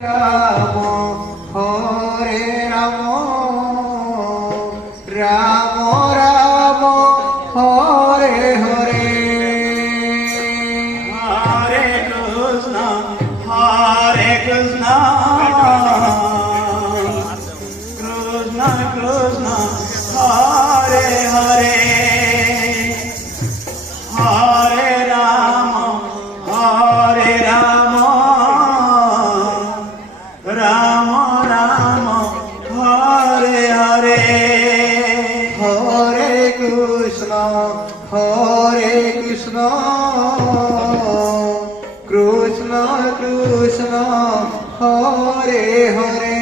Ram Hare Ram Ram Ram Hare Hare Hare Krishna Krishna Krishna Hare Hare Hare Ram Ram Ram Hare Hare Hare Krishna Krishna Krishna Hare Hare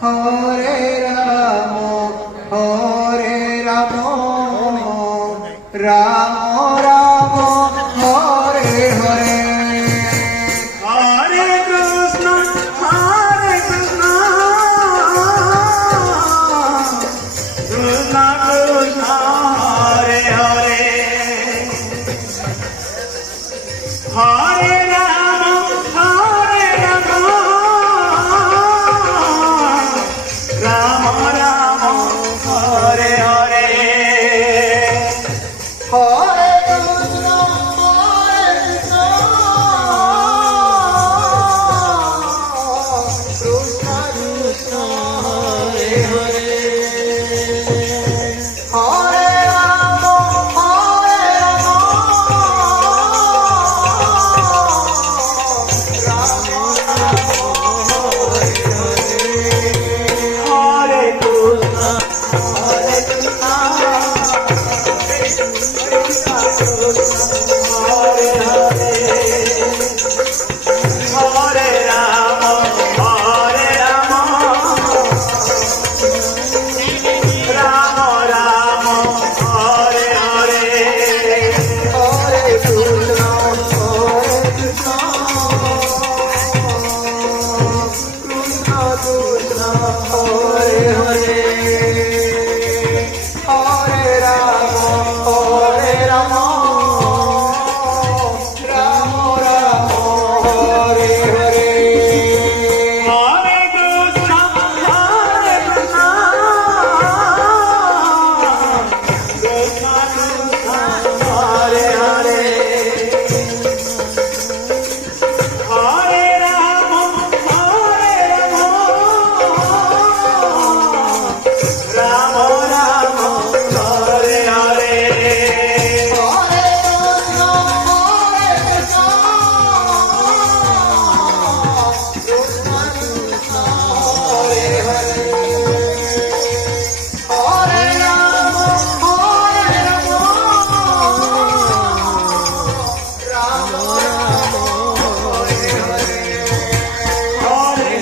Hare Ram Ram Ram Hare Hare Hare Krishna Krishna Krishna Hare Hare Hare Ram Ram Ram Hare Hare Hare Krishna Krishna Krishna Hare Hare Hare Ram Ram Hare Hare Hare Krishna Hare Hare Hare Ram Ram Ram Hare Hare Hare Krishna Krishna Krishna Hare Hare Hare Ram Ram Ram Hare Hare Hare Krishna Krishna Krishna Hare Hare Hare Ram Ram Ram Hare Hare Hare Krishna Krishna Krishna Hare Hare Hare Ram Ram Ram Hare Hare Hare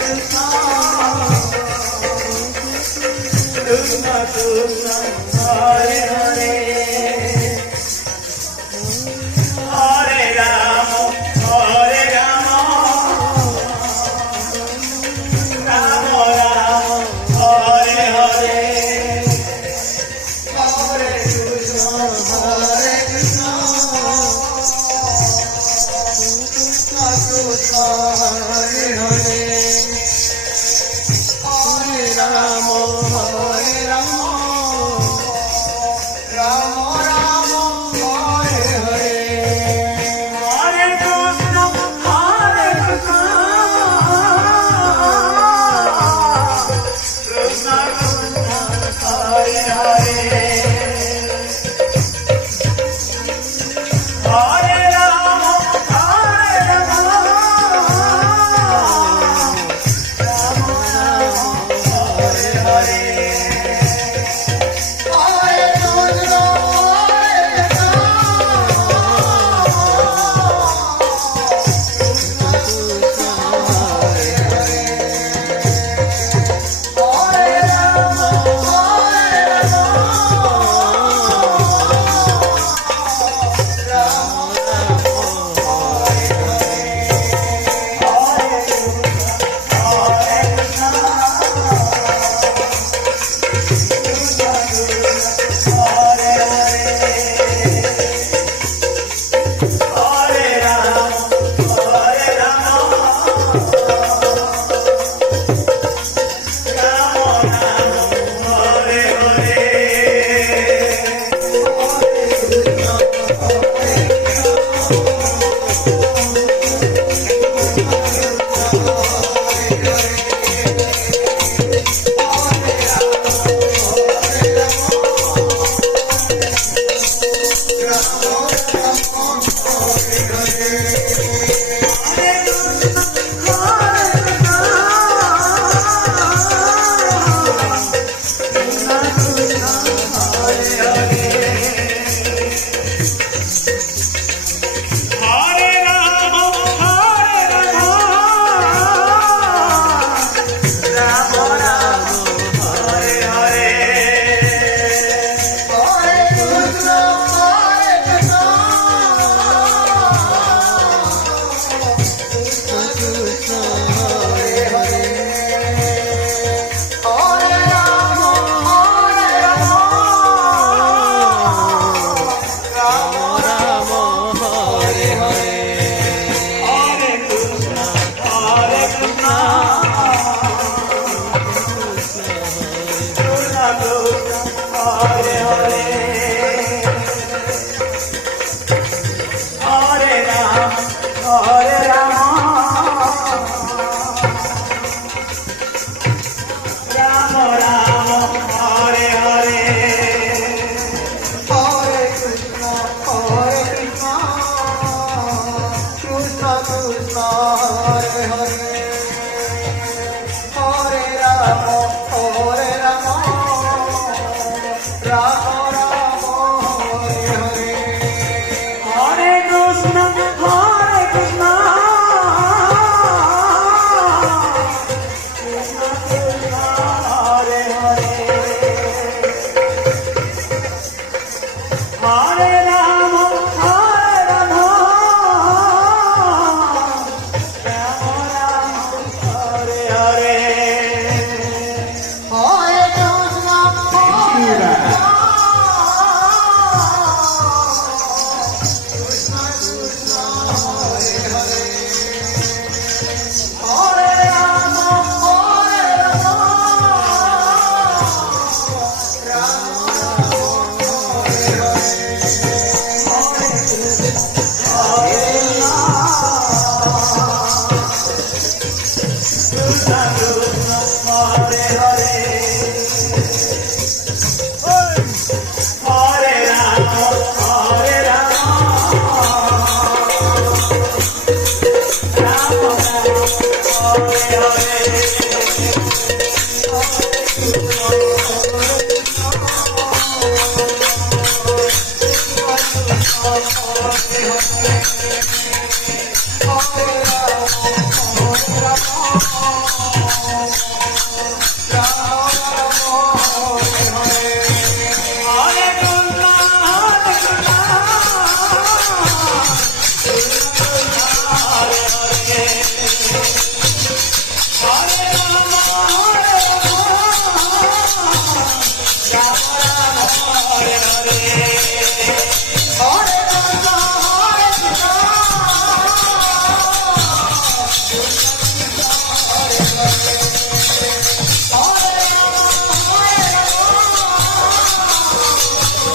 Krishna Krishna Krishna Hare Hare Hare Ram Ram Ram Hare Hare Hare Krishna Krishna Krishna Hare Hare Hare Ram Ram Ram Hare Hare Hare Krishna Krishna Krishna Hare Hare Hare Ram Krishna Hare Hare Hare Rama Hare Rama Rama Rama Hare Hare Hare Krishna Hare Krishna Krishna Krishna Hare Hare Hare Rama Hare Rama Rama Rama Hare Hare Hare Krishna Hare Krishna Krishna Hare Hare Hare Rama Hare Rama Rama Rama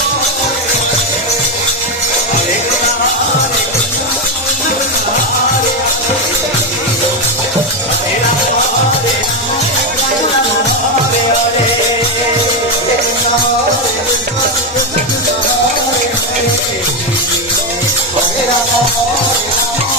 Hare Hare Rama Hare Rama